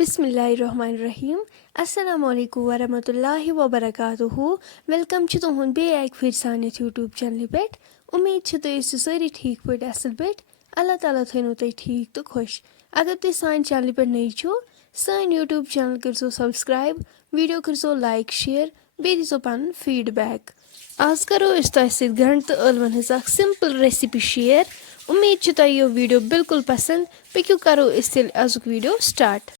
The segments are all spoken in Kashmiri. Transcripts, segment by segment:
बिस्मिल्लाहिर्रहमानिर्रहीम अस्सलामु अलैकुम वरहमतुल्लाहि वबरकातुहू वेलकम छ तुहन बे एक फिर सानियत यूट्यूब चैनल पे उम्मीद छ तुम ٲسِو سٲری ٹھیٖک پٲٹھۍ اصل پٲٹھۍ اللہ تعالیٰ تھٲینو تُہۍ ٹھیٖک تہٕ خۄش اگر تُہۍ سانہِ چینلہِ پٮ۪ٹھ نٔے چھو سٲنۍ یوٗٹیوٗب چینل کٔرزیو سبسکرایب ویٖڈیو کٔرزیو لایک شیر بیٚیہِ دیٖزیو پنُن فیٖڈبیک آز کرو أسۍ تۄہہِ سۭتۍ گنڈٕ تہٕ ٲلون ہٕنٛز اکھ سمپل ریسِپی شیر اُمید چھِ تۄہہِ یہِ ویٖڈیو بالکل پسنٛد پٔکِو کرو أسۍ تیٚلہِ أزیُک ویٖڈیو سٹارٹ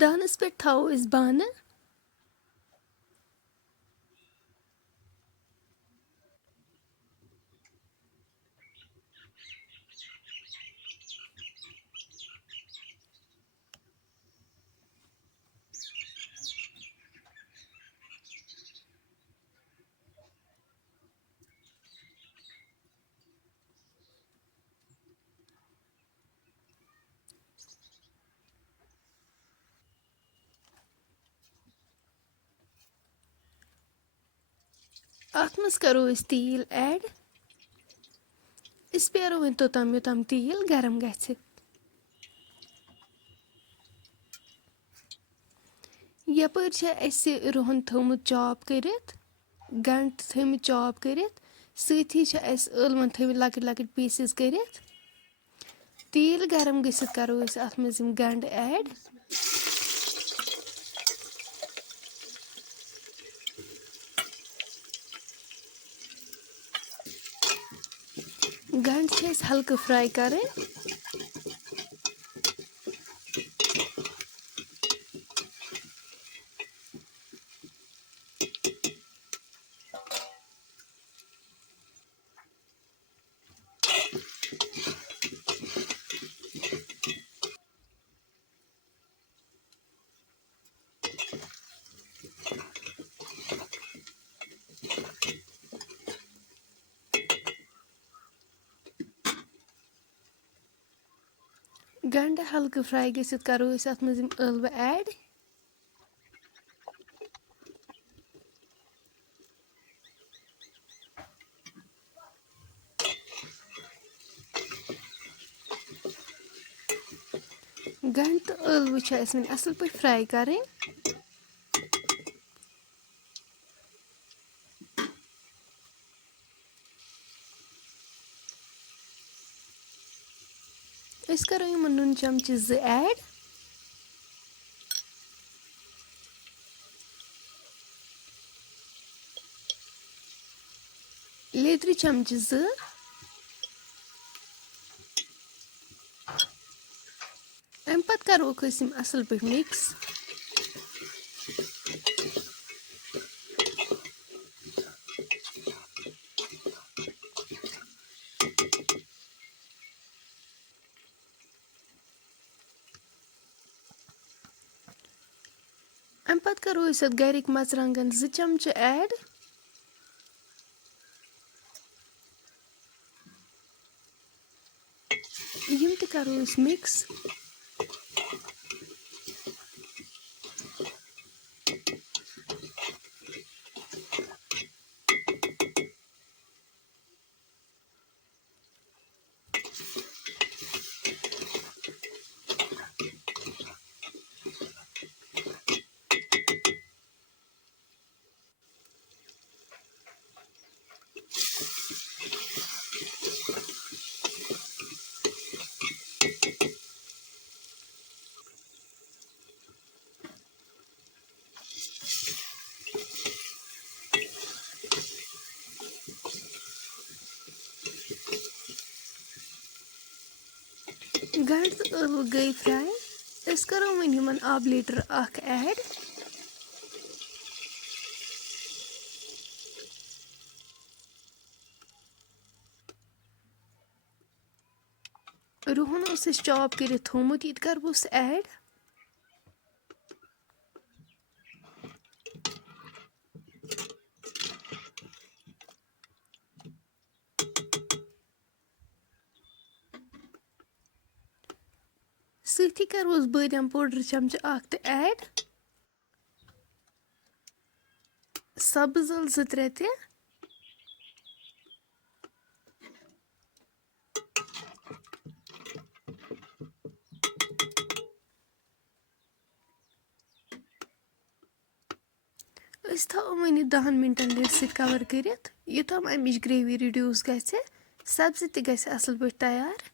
دانس پٮ۪ٹھ تھاوو أسۍ بانہٕ اتھ منٛز کرو أسۍ تیٖل ایڈ أسۍ پیارو وۄنۍ توٚتام یوٚتام تیٖل گرم گژھِ یپٲرۍ چھِ اسہِ رُہن تھومُت چاپ کٔرِتھ گنڈٕ تہِ تھٲمٕتۍ چاپ کٔرِتھ سۭتی چھِ اسہِ ٲلون تھٲمٕتۍ لۄکٕٹۍ لۄکٕٹۍ پیٖسز کٔرِتھ تیٖل گرم گٔژھِتھ کرو أسۍ اتھ منٛز یِم گنڈٕ ایڈ گنڈٕ چھِ أسۍ ہلکہٕ فراے کرٕنۍ گنڈٕ ہلکہٕ فراے گٔژھِتھ کرو أسۍ اتھ منٛز یِم ٲلوٕ ایڈ گنڈٕ تہٕ ٲلوٕ چھِ اسہِ وۄنۍ اصل پٲٹھۍ فراے کرٕنۍ أسۍ کرو یِمن نُن چمچہٕ 2 ایڈ لیدرِ چمچہٕ 2 امہِ پتہٕ کروکھ أسۍ یِم اصل پٲٹھۍ مِکس अमि पत्तु करो अस अत्थ गरिक मर्चरवांगन 2 चमचे ऐड यम ते करो अस मिक्स गंड तो ٲलवٕ गई फ्राई अस करो वन यमन आब लीटर अख ऐड रुहन उस चॉप कर थोमुत ये कर बस ऐड सही करोस बादाम पाउडर चमचे अख तो ऐड सब्ज ٲल 2-3 ते अस थो वन 10 मिनटन लिड सत कवर कर योतम अमिच ग्रेवी रिड्यूस गि सब्जी ते गि असल पे तैयार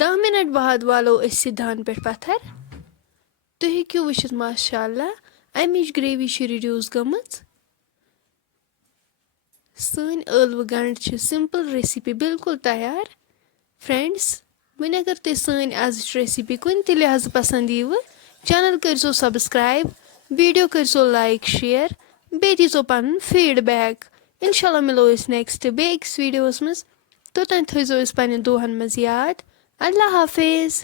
दह मिनट बाद वालो अस दान पे पत्थर तुम हेक्यो वुचित माशाअल्लाह अमिच ग्रेवी रिड्यूस गमच सन ٲलवٕ गंड सिंपल रेसिपी बिल्कुल तैयार फ्रेंड्स वन अगर तुम सन आज रेसिपी कुन ते लिहाज पसंद यीव चैनल करो सब्सक्राइब वीडियो करो लाइक शेयर बे दीजो पन फीडबैक इंशाल्लाह मिलो नेक्स्ट बेक्स वीडियोस मज तोतन थो पन्न दोहन मज याद अल्लाह हाफिज।